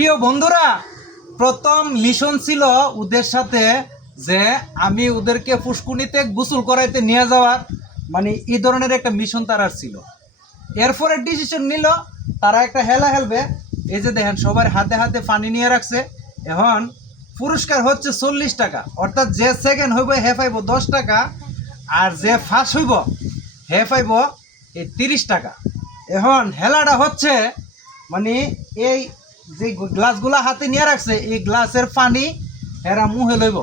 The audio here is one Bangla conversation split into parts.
প্রিয় বন্ধুরা, প্রথম মিশন ছিল ওদের সাথে যে আমি ওদেরকে পুষ্কুনিতে গোসল করাইতে নিয়ে যাওয়ার মানে এই ধরনের একটা মিশন তার ছিল। এরপরে ডিসিশন নিল, তারা একটা হেলা হেলবে। এই যে দেখেন, সবার হাতে হাতে পানি নিয়ে রাখছে। এখন পুরস্কার হচ্ছে চল্লিশ টাকা, অর্থাৎ যে সেকেন্ড হইব, হে পাইব দশ টাকা, আর যে ফার্স্ট হইব, হে পাইব এই তিরিশ টাকা। এখন হেলাটা হচ্ছে মানে এই যে গ্লাসগুলা হাতে নিয়ে রাখছে এই গ্লাসের পানি এরা মুহে লইব।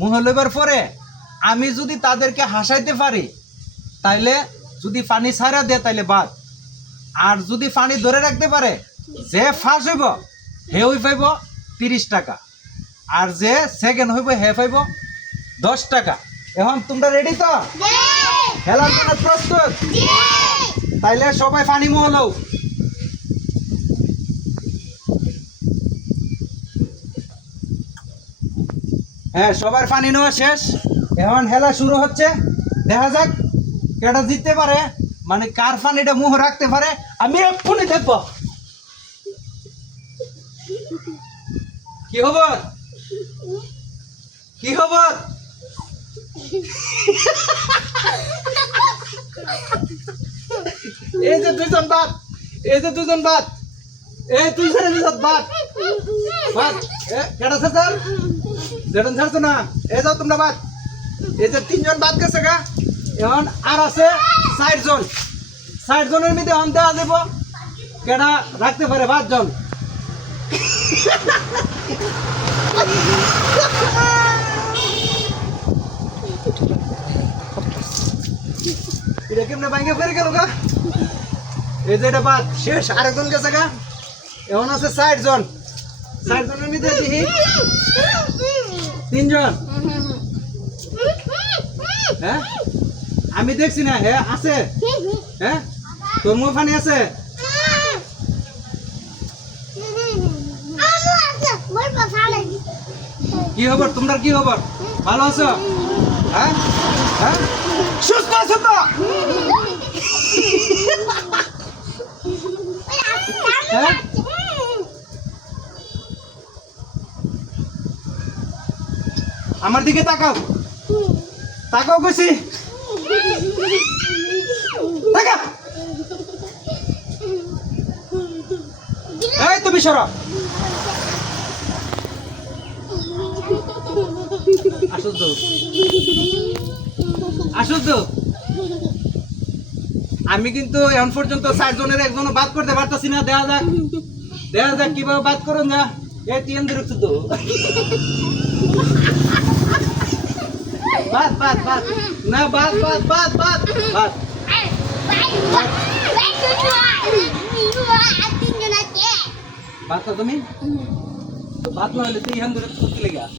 মুহে লইবার পরে আমি যদি তাদেরকে হাসাইতে পারি তাইলে যদি পানি ছাড়া দেয় তাইলে বাদ। আর যদি পানি ধরে রাখতে পারে যে ফার্স্ট হইব হে হই পাইব তিরিশ টাকা। আর যে সেকেন্ড হইব হে পাইব দশ টাকা। এখন তোমরা রেডি তো? খেলার জন্য প্রস্তুত? তাইলে সবাই পানি মহলও হ্যাঁ সবার পানি নেওয়া শেষ। এখন খেলা শুরু হচ্ছে। দেখা যাক কেটা জিততে পারে মানে কার পানিটা মুখ রাখতে পারে। আমি এক্ষুনি দেখব। কি খবর? কি খবর? এই যে দুজন বাদ, এই যে দুজন বাদ, এই দুইজনের দুজন বাদ বাদ। এ কেটা স্যার? না? এই যাও তোমরা বাদ। এই যে তিনজন বাদ গেছে এখন আর আছে ষাট জন ষাট জনের মধ্যে এখন কেডা রাখতে পারে পাঁচজন? এটা কেমনে ভাঙ্গে ফেরে এই যে এটা বাদ। শেষ আরেকজন গেছে গা। এখন আছে ষাট জন তিনজন? হ্যাঁ? আমি দেখছি না হ্যাঁ আছে। হ্যাঁ? তোর মুখ ফানি আছে? কি খবর? তোমরা কি খবর? ভালো আছো? হ্যাঁ? হ্যাঁ? সুস্থ আছো তো? হ্যাঁ? আমার দিকে তাকাও। তাকাও কইছি। তাকা এই তুমি সরো। আমি কিন্তু এখন পর্যন্ত চারজনের জনের একজনও বাদ করতে পারতাছি না। দেখা যাক। দেখা যাক কীভাবে বাদ করুন না। এই তিন দিন তো। বাদ বাদ বাদ না বাদ বাদ বাদ বাদ বাদ বাদ তো তুমি বাদ না হলে তুই এখান ধরে লেগে